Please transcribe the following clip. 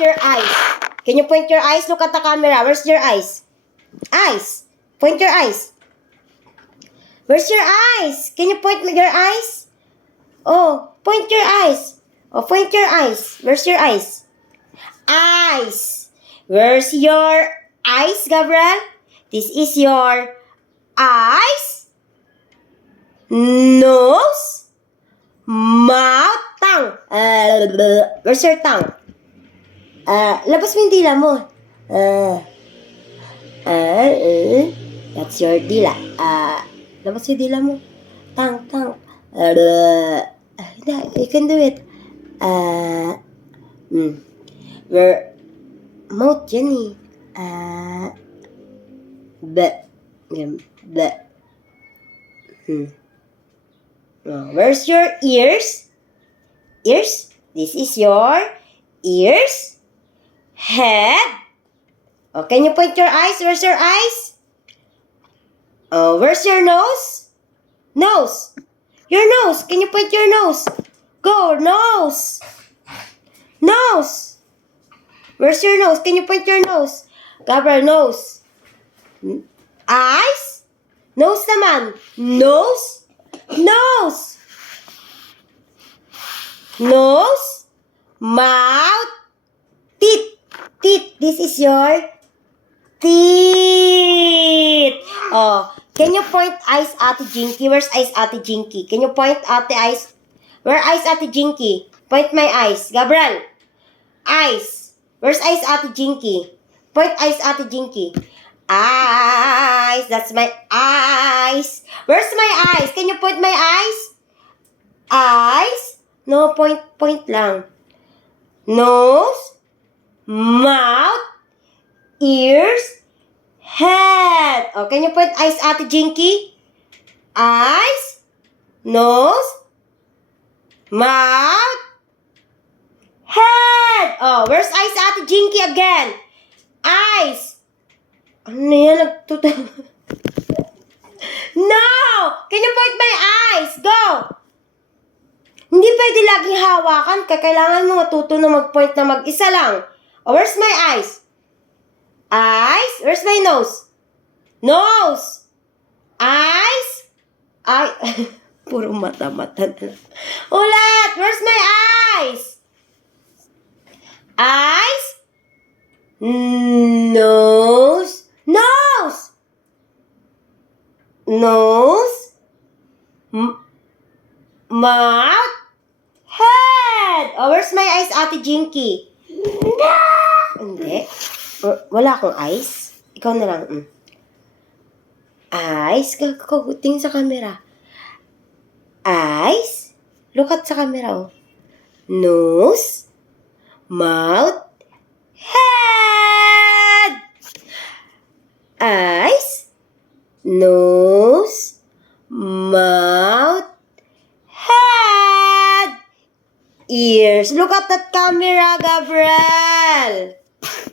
your eyes? Can you point your eyes? Look at the camera. Where's your eyes? Eyes. Point your eyes. Where's your eyes? Can you point your eyes? Oh, point your eyes. Oh, point your eyes. Where's your eyes? Eyes. Where's your eyes, Gabriel? This is your eyes, nose, mouth, tongue. Where's your tongue? Labas mo yung dila mo. That's your dila. Labas yung dila mo. Tongue. You can do it. Where mouth yan eh. Where's your ears? Ears? This is your ears. Head. Oh, can you point your eyes? Where's your eyes? Oh, where's your nose? Nose. Your nose. Can you point your nose? Go, nose. Nose. Where's your nose? Can you point your nose? Gabriel, nose. Eyes? Nose naman. Nose? Nose. Nose. Mouth. Teeth. Teeth. This is your teeth. Oh, can you point eyes, Ate Jinky? Where's eyes, Ate Jinky? Can you point Ate eyes? Where eyes, Ate Jinky? Point my eyes. Gabriel. Eyes. Where's eyes, Ate Jinky? Point eyes, Ate Jinky. Eyes. That's my eyes. Where's my eyes? Can you point my eyes? Eyes. No, point lang. Nose. Mouth. Ears. Head. Oh, can you point eyes, Ate Jinky? Eyes. Nose. Mouth. Head. Oh, where's eyes, Ate Jinky again? Eyes. Ano yan? No! Can you point my eyes? Go! Hindi pwede laging hawakan. Kailangan mo matuto na mag-point na mag-isa lang. Oh, where's my eyes? Eyes? Where's my nose? Nose! Eyes? Puro mata-mata na lang. Ulit! Where's my eyes? Eyes? Nose? Nose! Nose? Mouth? Head! Oh, where's my eyes, Ate Jinky? Hindi. Wala akong eyes. Ikaw na lang. Eyes? Tingin sa camera. Eyes? Look at sa camera, oh. Nose? Mouth? Head! Eyes? Nose? Mouth? Head! Ears. Look at that camera, Gabriel!